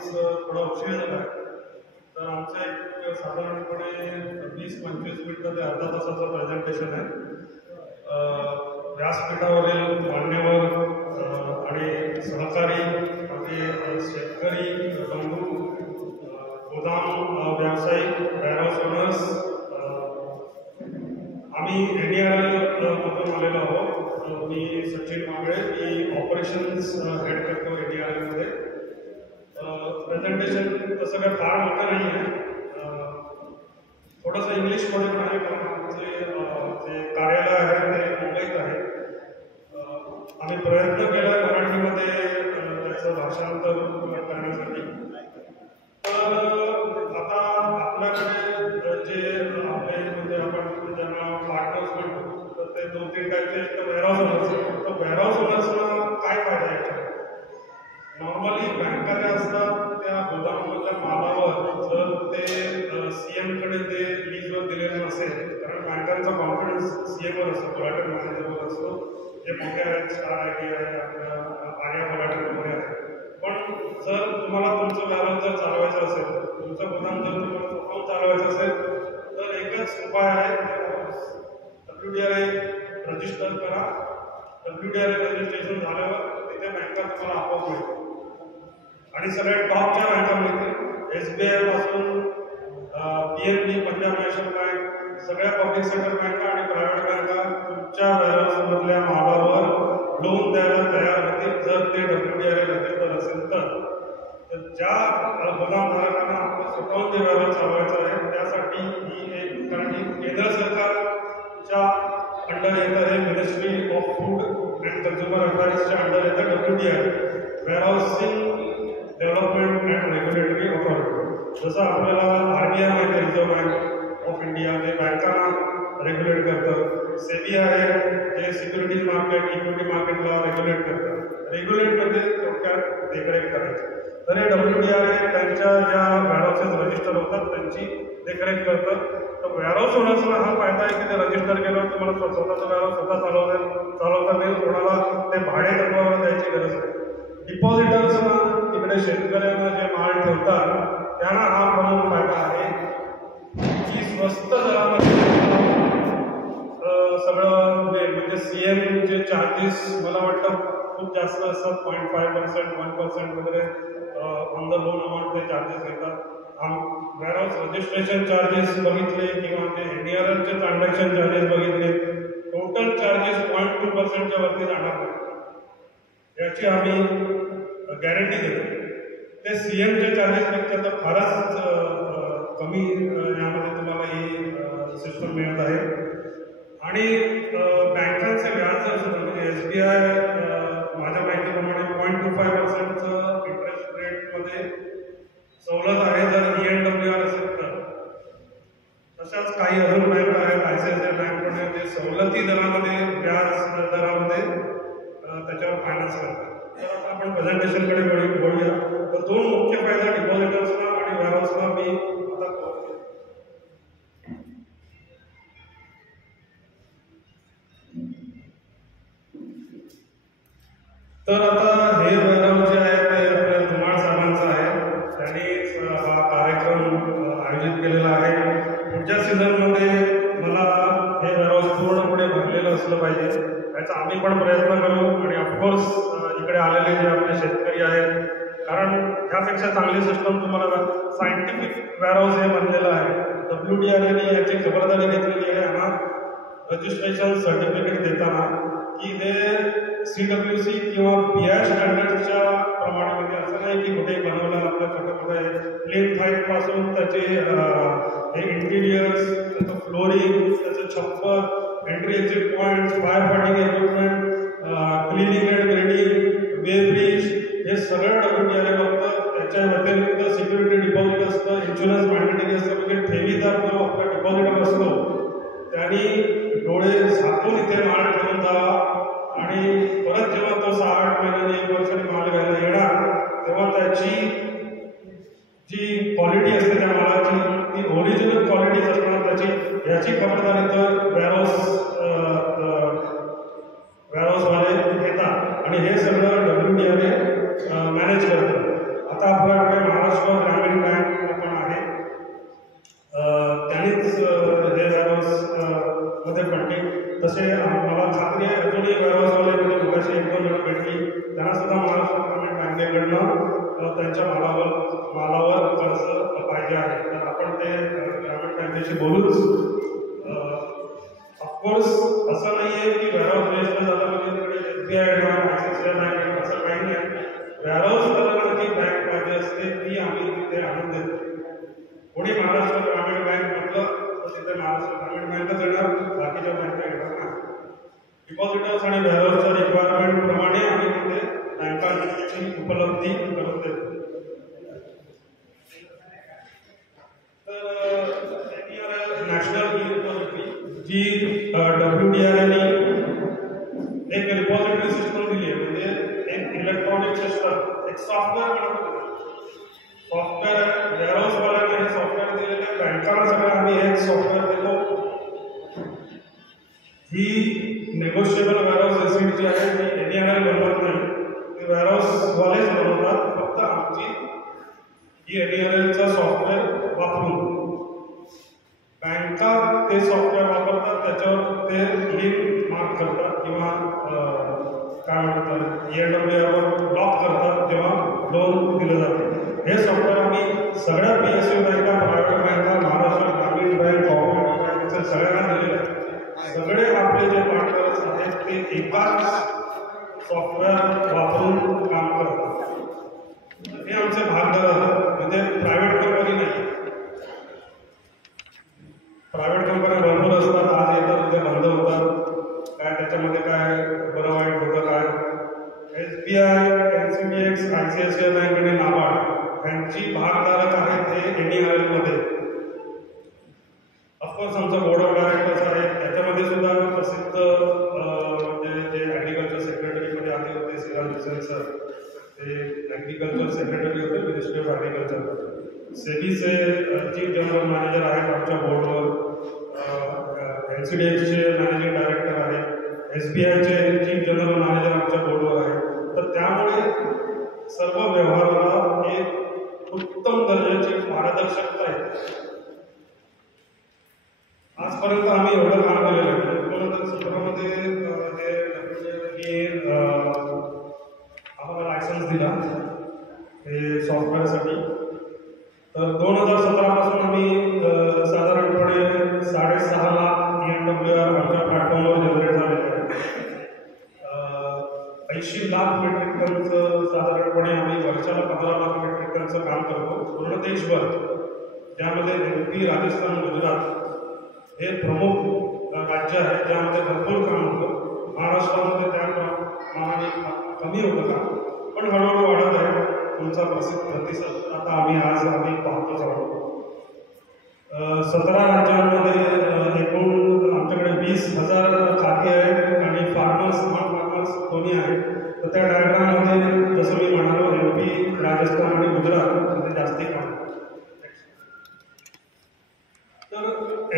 थोडा उशीर झाला आहे, तर आमचं एक साधारणपणे 20-25 मिनिटं ते अर्धा तासाचं प्रेझेंटेशन आहे. व्यासपीठावरील मान्यवर आणि सहकारी म्हणजे शेतकरी बंधू, गोदाम व्यावसायिक, वेअरहाऊस ओनर्स, आम्ही NDRL मधून आलेलो आहोत. मी सचिन मागळे, मी ऑपरेशन्स हेड करतो NDRL मध्ये. प्रेझेंटेशन तसं काय फार मोठं नाही आहे, थोडंसं इंग्लिशमध्ये पण आहे, कारण आमचे जे कार्यालय आहे ते मुंबईत आहे. आम्ही प्रयत्न केला मराठीमध्ये त्याचं भाषांतर करण्यासाठी. तर आता आपल्याकडे जे आपले म्हणजे आपण ज्यांना पार्टनर्स म्हणतो, तर ते 2-3 टाईपचे, एक तर वेअरहाऊस ओनर्स. तर वेअरहाऊस ओनर्सना काय फायदा याच्यात? नॉर्मली बँका ज्या असतात त्या गोदामामधल्या मालावर जर ते CM कडे ते लीजवर दिलेलं नसेल, कारण बँकांचा कॉन्फिडन्स CM वर असतो, कोलॅटरल मॅनेजरवर असतो, जे मोठे आहेत, स्टार ID आहे, आपल्या आर्या कोलॅटरलमध्ये आहे. पण जर तुम्हाला तुमचं व्यवहार जर चालवायचं असेल, तुमचं गोदाम जर तुम्हाला स्वतःहून चालवायचं असेल, तर एकच उपाय आहे, WDRA रजिस्टर करा. WDRA रजिस्ट्रेशन झाल्यावर तिथे बँका तुम्हाला आपोआप मिळतील आणि सगळ्या टॉपच्या बँका मिळतील. SBI पासून PNB, पंजाब नॅशनल बँक, सगळ्या पब्लिक सेक्टर बँका आणि प्रायव्हेट बँका तुमच्या वेअरहाऊसमधल्या मालावर लोन द्यायला तयार होतील, जर ते WDRA रजिस्टर असेल तर. ज्या गोदामधारकांना आपलं स्वतःहून जे व्यवहार चालवायचा आहे त्यासाठी ही एक, कारण ही केंद्र सरकारच्या अंडर येतं, हे ministry of food and consumer अफेअर्सच्या अंडर येतं WDRA, warehousing development and regulatory authority. जसं आपल्याला RBI माहिती आहे, रिझर्व्ह बँक ऑफ इंडिया, जे बँकांना रेग्युलेट करतं. SEBI आहे, जे सिक्युरिटीज मार्केट, इक्विटी मार्केटला रेग्युलेट करतं. रेग्युलेट म्हणजे थोडक्यात देखरेख करायची. तर हे WDRA त्यांच्या ज्या वेअरहाऊसेस रजिस्टर होतात त्यांची देखरेख करतं. तर वेअरहाऊस ओनर्सला हा फायदा आहे की ते रजिस्टर केल्यावर तुम्हाला स्वतःचं वेअरहाऊस स्वतः चालवता येईल, कोणाला ते भाडे तत्वावर द्यायची गरज नाही. डिपॉझिटर्सना, तिकडे शेतकऱ्यांना जे माल ठेवतात त्यांना हा प्रमुख फायदा आहे की स्वस्त दरामध्ये सगळं म्हणजे CM चे चार्जेस मला वाटतं खूप जास्त असतात, 0.5%, 1% वगैरे ऑन द लोन अमाऊंट ते चार्जेस घेतात. वेअरहाऊस रजिस्ट्रेशन चार्जेस बघितले किंवा ते NDRL चे ट्रान्झॅक्शन चार्जेस बघितले, टोटल चार्जेस 0.2% वरती जाणार नाही, याची आम्ही गॅरंटी देतो. ते CM च्या चार्जेसपेक्षा तर फारच कमी यामध्ये तुम्हाला ही सिस्टम मिळत आहे. आणि बँकांचे व्याज जर सुद्धा म्हणजे SBI माझ्या माहितीप्रमाणे 0.25% इंटरेस्ट रेटमध्ये सवलत आहे जर ENWR असेल तर. तशाच काही अजून बँक आहेत, ICICI बँकमध्ये ते सवलती दरामध्ये, व्याज दरामध्ये त्याच्यावर फायनान्स करतात. तर आता आपण प्रेझेंटेशनकडे वळूया. तर 2 मुख्य फायदा डिपॉझिटर्सना आणि वेअरहाऊसला मी आता कव्हर. तर आता हे वेअरहाऊस जे आहे ते आपल्या धुमाळ साहेबांचं आहे. त्यांनी हा कार्यक्रम आयोजित केलेला आहे. पुढच्या सीझनमध्ये मला हे वेअरहाऊस पूर्णपणे भरलेलं असलं पाहिजे, याचा आम्ही पण प्रयत्न करू. आणि ऑफकोर्स इकडे आलेले जे आपले शेतकरी आहेत, कारण ह्यापेक्षा चांगली सिस्टम तुम्हाला सायंटिफिक वेअरहाऊस हे बनलेलं आहे. WDRA ने याची खबरदारी घेतलेली आहे हा रजिस्ट्रेशन सर्टिफिकेट देताना की हे CWC किंवा BI स्टँडर्डच्या प्रमाणे, म्हणजे असं नाही की कुठे बनवलं आपल्या छोट्या प्लेन हाईट पासून त्याचे हे इंटिरियर्स, त्याचं फ्लोरिंग, त्याचं छप्पर, entry exit points, fire fighting equipment, cleaning and grading, way bridge, हे सगळं WDRA बघतं. त्याच्या व्यतिरिक्त सिक्युरिटी डिपॉझिट असतं, इन्शुरन्स मॅन्डेटरी असतं, म्हणजे ठेवीदार जो आपला डिपॉझिटर असतो त्यांनी डोळे झाकून इथे माल ठेवून जावा आणि परत जेव्हा तो 6-8 महिन्यांनी 1 वर्षाने माल घ्यायला येणार तेव्हा त्याची जी क्वालिटी असते त्या मालाची ती ओरिजिनल क्वालिटीच असणार त्याची, याची खबरदारी तर वेअरहाऊसवाले घेतात आणि हे सगळं WDRA मॅनेज करतं. आता आपल्याकडे त्यांच्या मालावर कर्ज पाहिजे आहे, तर आपण ते ग्रामीण बँकेशी बोलूच. ऑफकोर्स असं नाही आहे की वेअरहाऊस बेस्ड झालं म्हणजे तिकडे SBI येणार, ICICI बँक येणार, असं काही नाही. वेअरहाऊस करायला जी बँक पाहिजे असते ती आम्ही तिथे आणून देतो. कोणी महाराष्ट्र ग्रामीण बँक म्हटलं तर तिथे महाराष्ट्र ग्रामीण बँकच येणार, बाकीच्या बँका येणार ना. डिपॉझिटर्स आणि वेअरहाऊसच्या रिक्वायरमेंट प्रमाणे आम्ही तिथे बँकांची उपलब्धी करून देतो. तर नॅशनल ई रिपॉझिटरी जी WDRA एक रिपॉझिटरी सिस्टम दिली आहे, म्हणजे एक इलेक्ट्रॉनिक सिस्टम, एक सॉफ्टवेअर म्हणतो. सॉफ्टवेअर वेअरहाऊसवाल्यांना हे सॉफ्टवेअर दिलेलं आहे, बँकांना सगळं आम्ही एक सॉफ्टवेअर देतो. ही नेगोशिएबल वेअरहाऊस रिसीट जी आहे ती NARL बनवत नाही, ते वेअरहाऊसवालेच बनवतात. फक्त आमची ही NARLचं सॉफ्टवेअर वापरून बँका ते सॉफ्टवेअर वापरतात, त्याच्यावर ते लिंक मार्क करतात किंवा काय म्हणतात ENWR वर ब्लॉक करतात जेव्हा लोन दिलं जाते. हे सॉफ्टवेअर आम्ही सगळ्या PSU बँका, प्रायव्हेट बँका, महाराष्ट्र ग्रामीण बँक, कॉर्पोरेट बँकेचे सगळ्यांना दिलेले आहेत. सगळे आपले जे पार्टनर्स आहेत ते एकाच सॉफ्टवेअर वापरून काम करतात. हे आमचे भागधारक आहेत, म्हणजे प्रायव्हेट कंपनी नाही. प्रायव्हेट कंपन्या भरपूर असतात, आज येतात उद्या बंद होतात. काय त्याच्यामध्ये काय बरं वाईट होतं काय. SBI, NCBX, ICICI बँक आणि नाबार्ड यांची भागधारक आहेत हे NARL मध्ये. ऑफकोर्स आमचा बोर्ड ऑफ डायरेक्टर्स आहे, त्याच्यामध्ये सुद्धा प्रसिद्ध म्हणजे जे ॲग्रिकल्चर सेक्रेटरीमध्ये आले होते श्रीराम किसन सर, ते ॲग्रिकल्चर सेक्रेटरी होते मिनिस्ट्री ऑफ ॲग्रिकल्चर. सेबीचे चीफ जनरल मॅनेजर आहेत आमच्या बोर्डवर, NCDFचे मॅनेजिंग डायरेक्टर आहेत, SBIचे चीफ जनरल मॅनेजर आमच्या बोर्डवर आहेत. तर त्यामुळे सर्व व्यवहाराला एक उत्तम दर्जाची पारदर्शकता आहे. आजपर्यंत आम्ही एवढं काम केलेलं आहे. 2017मध्ये आम्हाला लायसन्स दिला हे सॉफ्टवेअरसाठी. तर 2017 पासून आम्ही साधारणपणे 6.5 लाख ENWR आमच्या प्लॅटफॉर्मवर जनरेट झालेले आहे. 80 लाख मेट्रिक टनचं साधारणपणे आम्ही वर्षाला 15 लाख मेट्रिक टनचं काम करतो पूर्ण देशभर, ज्यामध्ये MP, राजस्थान, गुजरात हे प्रमुख राज्य आहेत ज्यामध्ये भरपूर काम होतं. महाराष्ट्रामध्ये त्याप्रमाणे कमी होतं काम, पण हळूहळू वाढत आहे. तुमचा प्रतिसाद आता आम्ही पाहतोच आहोत. 17 राज्यांमध्ये एकूण आमच्याकडे 20,000 खाते आहेत आणि फार्मर्स, नॉन फार्मर्स दोन्ही आहेत. तर त्या डायग्राममध्ये जसं मी म्हणालो MP, राजस्थान आणि गुजरात मध्ये जास्ती काम. तर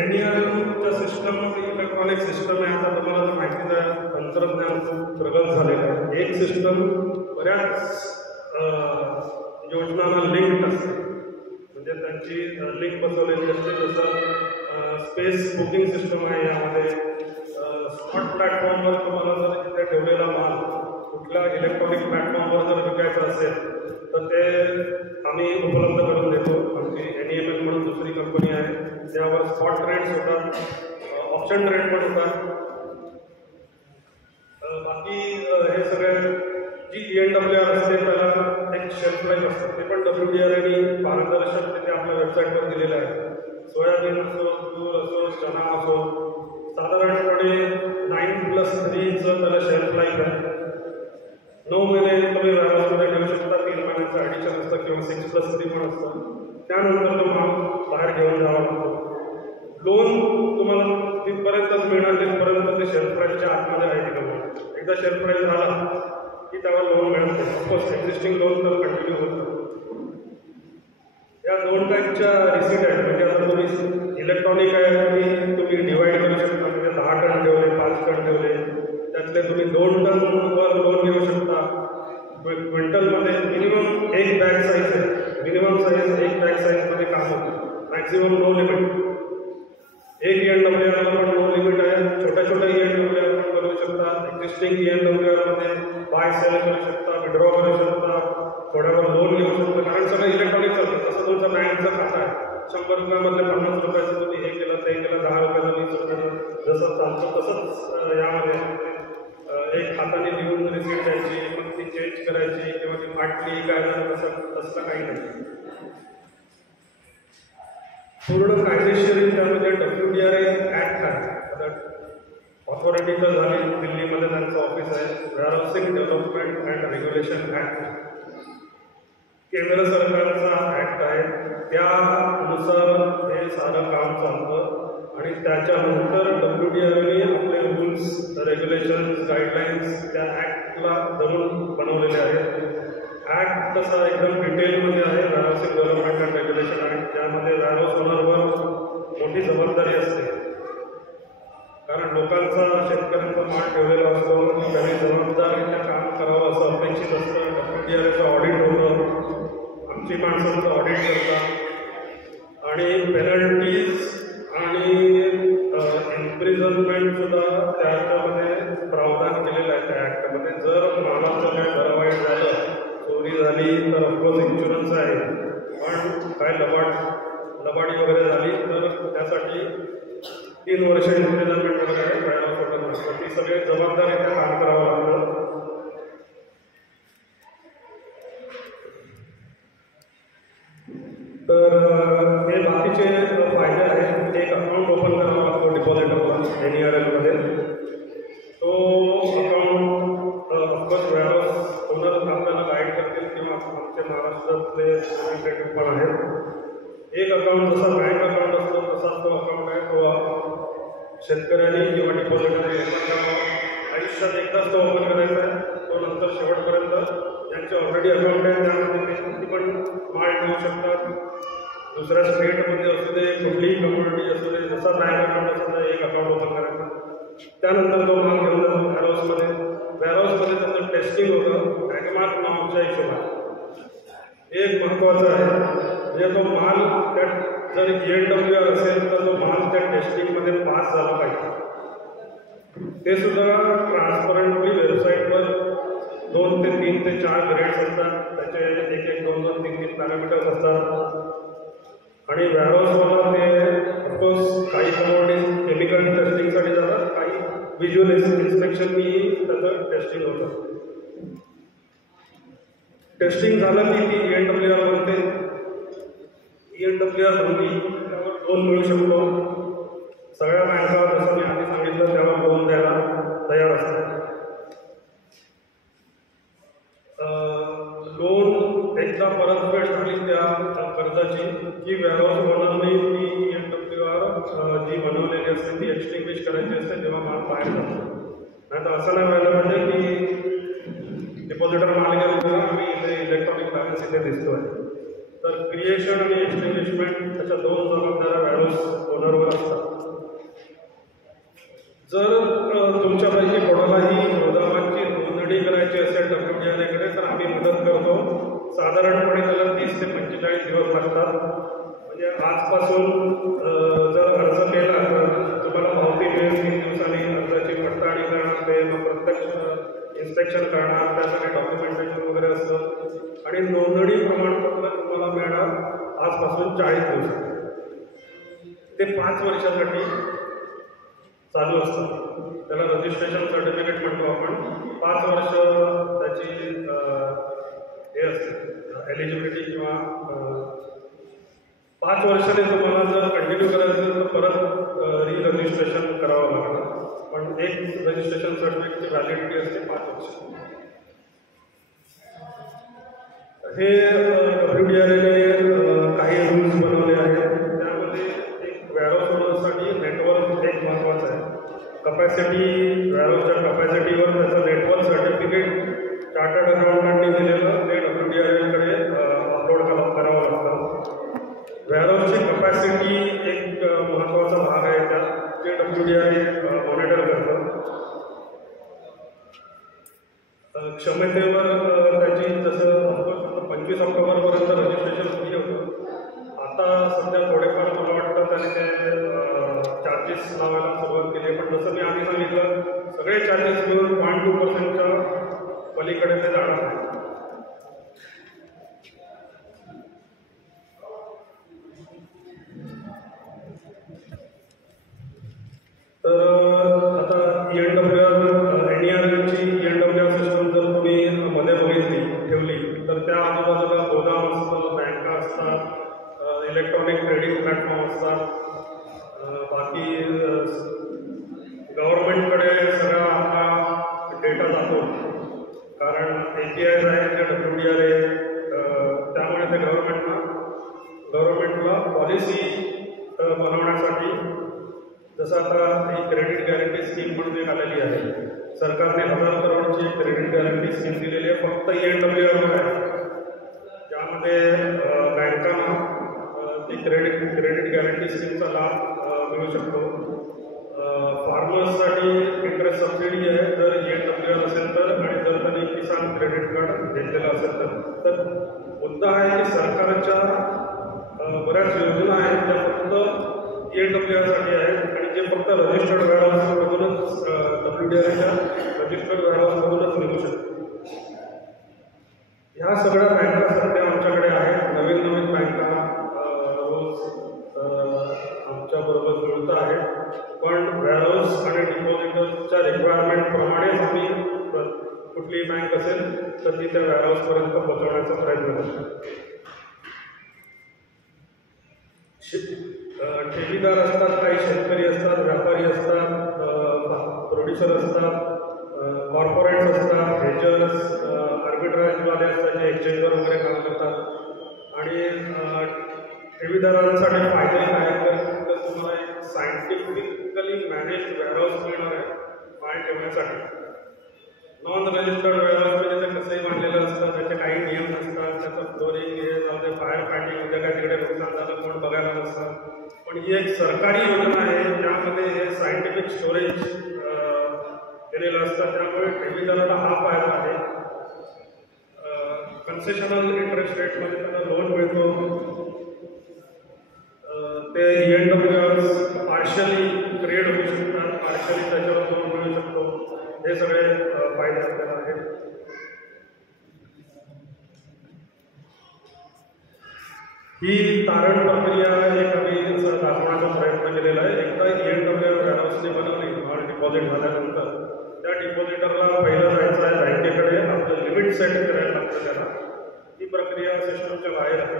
NARLच्या सिस्टम इलेक्ट्रॉनिक सिस्टम आहे. आता तुम्हाला तर माहितीच आहे, तंत्रज्ञान खूप प्रगत झालेलं आहे. एक सिस्टम बऱ्याच योजनांना लिंक असते, म्हणजे त्यांची लिंक बसवलेली असते. जसं स्पेस बुकिंग सिस्टम आहे, यामध्ये स्मार्ट प्लॅटफॉर्मवर तुम्हाला जर इथे ठेवलेला माल कुठल्या इलेक्ट्रॉनिक प्लॅटफॉर्मवर जर विकायचं असेल तर ते आम्ही उपलब्ध करून देतो. आमची NEML म्हणून दुसरी कंपनी आहे, त्यावर स्पॉट रेट्स होतात, ऑप्शन रेट पण होतात. बाकी हे सगळे जी ENWR असते त्याला एक शेल्फ लाईफ असतं, ते पण WDRAने पारदर्शक तिथे आपल्या वेबसाईटवर दिलेलं आहे. सोयाबीन असो, तूर असो, चना असो, साधारणपणे 9+3चं त्याला शेल्फ लाईफ आहे. 9 महिने तुम्ही वेअरहाऊसमध्ये ठेवू शकता, 3 महिन्याचं ॲडिशन असतं किंवा 6+3 पण असतं. त्यानंतर तो माल बाहेर घेऊन जावा लागतो. लोन तुम्हाला तिथपर्यंतच मिळणार जिथपर्यंत ते शेल्फ प्राईसच्या आतमध्ये आहे तिकडे. एकदा शेल्फ प्राईस झाला की त्यावर लोन मिळत नाही. ऑफकोर्स एक्झिस्टिंग लोन तर कंटिन्यू होतं. या 2 टाईपच्या रिसीट आहेत. म्हणजे आता तुम्ही इलेक्ट्रॉनिक आहे, तुम्ही डिवाईड करू शकता. म्हणजे 10 टन ठेवले, 5 टन ठेवले, त्यातले तुम्ही 2 टनवर लोन घेऊ शकता. क्विंटलमध्ये मिनिमम 1 बॅग साईज आहे, मिनिमम साईज 1 बॅग साईजमध्ये काम होतं. Maximum no limit. 1 ENWR पण नो लिमिट आहे. छोट्या ENWR पण करू शकता. एक्झिस्टिंग ENWR मध्ये बाय सेल करू शकता, विड्रॉ करू शकता, थोड्यावर लोन घेऊ शकता खाता आहे, 100 रुपयामधले 50 रुपयाचं तुम्ही हे केलं ते केलं, 10 रुपयाचं 20 रुपयाचं जसं चालतं तसंच यामध्ये एक हाताने लिहून रिसीट द्यायची, मग ती चेंज करायची किंवा ती फाटली काय झालं तसलं काही नाही. पूर्ण कायदेशीर त्यामध्ये WDRA ऍक्ट आहे. ऑथॉरिटी तर झाली, दिल्लीमध्ये त्यांचं ऑफिस आहे. वेअरहाऊसिंग डेव्हलपमेंट अँड रेग्युलेशन ऍक्ट केंद्र सरकारचा ऍक्ट आहे. त्यानुसार हे सारं काम चालतं आणि त्याच्यानंतर WDRAने आपले रूल्स रेग्युलेशन्स गाईडलाईन्स त्या ऍक्टला धरून बनवलेले आहेत. ऍक्ट तसा एकदम डिटेलमध्ये आहे, वेअरहाऊसिंग डेव्हलपमेंट अँड रेग्युलेशन ऍक्ट, ज्यामध्ये वेअरहाऊस ओनरवर मोठी जबाबदारी असते. कारण लोकांचा शेतकऱ्यांचा माल ठेवलेला असतो, त्यांनी जबाबदारीने काम करावं असं अपेक्षित असतं. WDRAचं ऑडिट होतं, आमची माणसांचं ऑडिट करतात आणि पेनल्टीज आणि इम्प्रिझनमेंट सुद्धा त्याच्यामध्ये प्रावधान केलेलं आहे त्या ॲक्टमध्ये. जर मालाचं काय बरं वाईट झालं, चोरी झाली तर ऑफकोर्स इन्शुरन्स आहे, पण काय लबाडी वगैरे झाली तर त्यासाठी 3 वर्ष इम्प्रिझनमेंट वगैरे आहे, वेळेला सोडत नसतं. ती सगळी जबाबदारीने काम करावं लागतं. तर हे बाकीचे फायदे आहेत. एक अकाउंट ओपन करावा लागतो डिपॉझिटरला NERL मध्ये. तो अकाउंट ऑफकोर्स वेअरहाऊस ओनर आपल्याला गाईड करतील किंवा आमचे महाराष्ट्रातले रिप्रेझेंटेटिव्ह पण आहेत. एक अकाउंट जसा बँक अकाउंट असतो तसाच तो अकाउंट आहे. तो शेतकऱ्यांनी किंवा डिपॉझिटरने आयुष्यात एकदाच तो ओपन करायचा आहे. तो नंतर शेवटपर्यंत ज्यांचे ऑलरेडी अकाउंट आहे त्यामध्ये ते किती पण माल ठेवू शकतात. दुसऱ्या स्टेटमध्ये असू दे, कुठलीही कम्युनिटी असू दे, जसा बँक अकाउंट असू दे, एक अकाउंट ओपन करायचं. त्यानंतर तो माल घेऊन जातो वेअरहाऊसमध्ये. वेअरहाऊसमध्ये त्याचं टेस्टिंग होतं टॅगमार्क नावाच्या हिशोबाने. एक महत्त्वाचं आहे म्हणजे तो माल त्यात जर ENWR असेल तर तो माल त्या टेस्टिंगमध्ये पास झाला पाहिजे. ते सुद्धा ट्रान्सपरंटली वेबसाईटवर 2 ते 3 ते 4 ग्रेड्स असतात. त्याचे 1-1, 2-2, 3-3 पॅरामीटर्स असतात. आणि वेअरहाऊसवाला ते ऑफकोर्स काही कमोडिटीज केमिकल टेस्टिंगसाठी जातात, काही व्हिज्युअल इन्स्पेक्शननी त्याचं टेस्टिंग होतं. टेस्टिंग झालं की ती ENWR बनते. ENWR बनली त्यावर लोन मिळू शकतो. सगळ्या बँका जसं मी आधी सांगितलं त्यावर लोन द्यायला तयार असतात. लोन एकदा परतफेड झाली त्या कर्जाची की वेअरहाऊस ओनरने ती ENWR जी बनवलेली असते ती एक्सटिंग्विश करायची असते जेव्हा माल बाहेर जातो. नाही तर असं नाही व्हायला पाहिजे की डिपॉझिटर माल घेऊन आम्ही इथे इलेक्ट्रॉनिक बॅलन्स इथे दिसतोय. तर क्रिएशन आणि एक्सटिंग्विशमेंट त्याच्या 2 जबाबदाऱ्या वेअरहाऊस ओनरवर असतात. जर तुमच्यापैकी कोणालाही गोदामाची नोंदणी करायची असेल WDRAकडे तर आम्ही मदत करतो. साधारणपणे त्याला 30 ते 45 दिवस लागतात. म्हणजे आजपासून जर अर्ज केला तर तुम्हाला पावती मिळेल 3 दिवसांनी. अर्जाची पडताळणी करणार ते, मग प्रत्यक्ष इन्स्पेक्शन करणार, त्यासाठी डॉक्युमेंटेशन वगैरे असतं आणि नोंदणी प्रमाणपत्र तुम्हाला मिळणार आजपासून 40 दिवसांनी. ते 5 वर्षासाठी चालू असतं. त्याला रजिस्ट्रेशन सर्टिफिकेट म्हणतो आपण. 5 वर्ष त्याची हे असते एलिजिबिलिटी किंवा 5 वर्षाने तुम्हाला जर कंटिन्यू करायचं असेल तर परत रजिस्ट्रेशन करावं लागतं. पण एक रजिस्ट्रेशन सर्टिफिकेटची व्हॅलिडिटी असते 5 वर्ष. हे WDRAने काही रूल्स बनवले आहेत. त्यामध्ये एक वेअरहाऊस ओनरसाठी नेटवर्क एक महत्त्वाचं आहे. कपॅसिटी, वेअरहाऊसच्या कपॅसिटीवर त्याचं नेटवर्क सर्टिफिकेट चार्टर्ड अकाउंटंटनी दिलेलं ते WDRAकडे अपलोड करावं लागतं. वेअरहाऊसची कपॅसिटी एक महत्त्वाचा भाग आहे त्यात, जे WDRA मॉनिटर करतं. क्षमतेवर त्याची जसं 25 ऑक्टोबरपर्यंत रजिस्ट्रेशन फ्री होतं. आता सध्या थोडेफार मला वाटतं त्याने ते चार्जेस लावायला सुरुवात केली. पण जसं मी आधी सांगितलं सगळे चार्जेस मिळून 0.2% पलीकडे ते जाणार नाही. प्लॅटफॉर्म असतात. बाकी गव्हर्नमेंटकडे सगळा आपला डेटा जातो, कारण APIs आहेत जे WDRA, त्यामुळे ते गव्हर्नमेंटला पॉलिसी बनवण्यासाठी, जसं आता ही क्रेडिट गॅरंटी स्कीम म्हणून एक आलेली आहे, सरकारने 1000 करोडची क्रेडिट गॅरंटी स्कीम दिलेली आहे, फक्त ENWR आहे. त्यामध्ये बँकांना ती क्रेडिट गॅरंटी स्कीमचा लाभ मिळू शकतो. फार्मर्ससाठी इंटरेस्ट सबसिडी आहे जर ENWR असेल तर, आणि जर त्यांनी किसान क्रेडिट कार्ड घेतलेलं असेल तर मुद्दा आहे की सरकारच्या बऱ्याच योजना आहेत त्या फक्त ENWR साठी आहेत, आणि जे फक्त रजिस्टर्ड वेअरहाऊसमधूनच WDRAच्या रजिस्टर्ड वेअरहाऊसमधूनच मिळू शकते. ह्या सगळ्या बँका सध्या आमच्याकडे आहेत. नवीन बँका रोज आमच्याबरोबर जुळत आहेत, पण वेअरहाऊस आणि डिपॉझिटर्सच्या रिक्वायरमेंटप्रमाणेच आम्ही कुठलीही बँक असेल तर ती त्या वेअरहाऊसपर्यंत पोहोचवण्याचा प्रयत्न करतो. ठेवीदार असतात, काही शेतकरी असतात, व्यापारी असतात, प्रोड्युसर असतात, कॉर्पोरेट्स असतात, हेजर्स, आर्बिट्राजवाले असतात जे एक्सचेंजवर वगैरे काम करतात. आणि ठेवीदारांसाठी फायदे काय तर तुम्हाला एक सायंटिफिकली मॅनेज्ड वेअरहाऊस मिळणार आहे माल ठेवण्यासाठी. नॉन रजिस्टर्ड वेअरहाऊस म्हणजे ते कसंही बांधलेलं असतं, त्याचे काही नियम नसतात, त्याचं फ्लोरिंग हे जाऊ फायर फायटिंग उद्या काय तिकडे नुकसान झालं कोण बघायला नसतं. पण ही एक सरकारी योजना आहे ज्यामध्ये हे सायंटिफिक स्टोरेज केलेलं असतं, त्यामुळे ठेवीदाराला हा फायदा आहे. कन्सेशनल इंटरेस्ट रेटमध्ये त्यांना लोन मिळतो. ते ENWR पार्शली क्रिएट होऊ शकतात, पार्शली त्याच्यावर लोन मिळू शकतो. हे सगळे फायदे आपल्याला आहेत. ही तारण प्रक्रिया एक आम्ही दाखवण्याचा प्रयत्न केलेला आहे. एकदा ENWR वेअरहाऊसने बनवली माल डिपॉझिट झाल्यानंतर त्या डिपॉझिटरला पहिलं जायचं आहे बँकेकडे, आपलं लिमिट सेट करायला लागतं त्याला. ही प्रक्रिया सिस्टमच्या बाहेर आहे.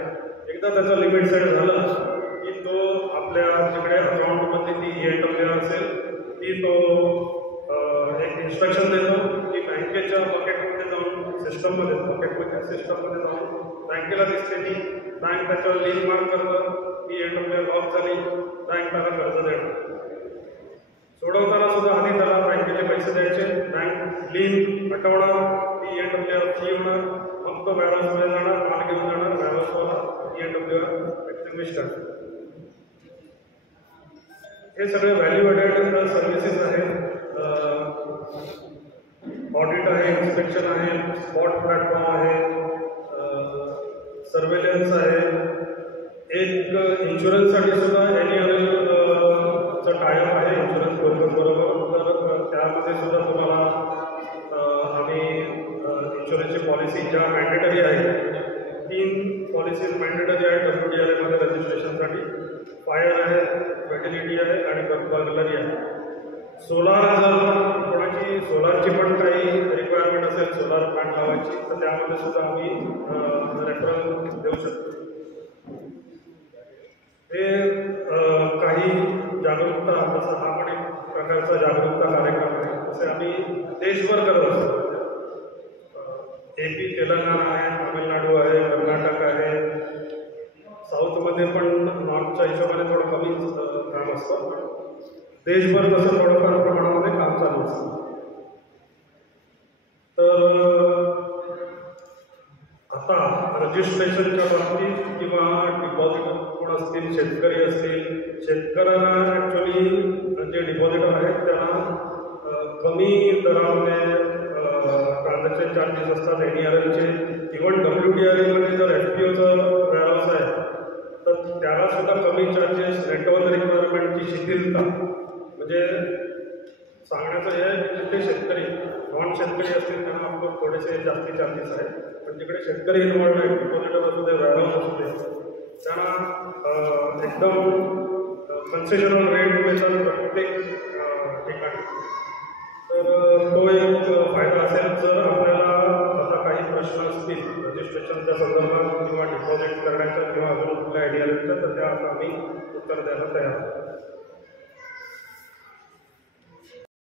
एकदा त्याचं लिमिट सेट झालं की तो आपल्या जिकडे अकाउंटमध्ये ती ENWR असेल ती तो एक इन्स्ट्रक्शन देतो की बँकेच्या पॉकेटमध्ये जाऊन सिस्टममध्ये जाऊन बँकेला दिसते ती बँक त्याच्यावर लिंक मार्क करतं, ती ENWR लॉक झाली, बँक त्याला कर्ज देणार. सोडवताना सुद्धा आधी त्याला बँकेचे पैसे द्यायचे, बँक लिंक हटवणार, ती ENWR फी होणार, मग तो वेअरहाऊसमध्ये जाणार, माल घेऊन जाणार, वेअरहाऊसवाला ENWR एक्सटिंग्विश करणार. हे सगळे व्हॅल्यू ॲडेड सर्व्हिसेस आहेत. ऑडिट आहे, इन्स्पेक्शन आहे, स्पॉट प्लॅटफॉर्म आहे, सर्वेलन्स आहे. एक इन्शुरन्ससाठी सुद्धा NERL टायअप आहे इन्शुरन्स ब्रोकर्स बरोबर. तर त्यामध्ये सुद्धा तुम्हाला आम्ही इन्शुरन्सची पॉलिसी ज्या मॅन्डेटरी आहे, 3 पॉलिसीज मॅन्डेटरी आहेत WDRA मध्ये रजिस्ट्रेशनसाठी. फायर आहे, फर्टिलिटी आहे आणि बर्गलरी आहे. सोलार जर कोणाची सोलारची पण काही रिक्वायरमेंट असेल सोलार प्लांट लावायची तर त्यामध्ये सुद्धा आम्ही रेफरल देऊ शकतो. हे काही जागरूकता, जसं हा पण एक प्रकारचा जागरूकता कार्यक्रम आहे, तसे आम्ही देशभर करत असतो. AP, तेलंगणा आहे, तामिळनाडू आहे, कर्नाटक आहे, साऊथमध्ये पण नॉर्थच्या हिशोबाने थोडं कमी काम असतं, देशभर तसं थोडंफार प्रमाणामध्ये काम चालू असतं. तर आता रजिस्ट्रेशनच्या बाबतीत किंवा डिपॉझिटर कोण असतील, शेतकरी असतील, शेतकऱ्यांना ॲक्च्युली जे डिपॉझिटर आहेत त्यांना कमी दरामध्ये ट्रान्झॅक्शन चार्जेस असतात NERLचे. इव्हन WDRA मध्ये जर FPOचं वेअरहाऊस आहे तर त्याला सुद्धा कमी चार्जेस, नेटवर्क रिक्वायरमेंटची शिथिलता. म्हणजे सांगण्याचं हे आहे की जिथे शेतकरी नॉन शेतकरी असतील त्यांना ऑफकोर्स थोडेसे जास्ती चार्जेस आहेत, पण जिकडे शेतकरी इन्व्हॉल्ड आहेत, डिपॉझिटर असू दे, वेअरहाऊस असू दे, त्यांना एकदम कन्सेशनल रेट मिळतात प्रत्येक ठिकाणी. तर तो एक फायदा असेल. जर आपल्याला आता काही प्रश्न असतील रजिस्ट्रेशनच्या संदर्भात किंवा प्रोजेक्ट करण्याचं किंवा अजून कुठल्या आयडिया असतील तर त्या आम्ही उत्तर द्यायला तयार आहोत.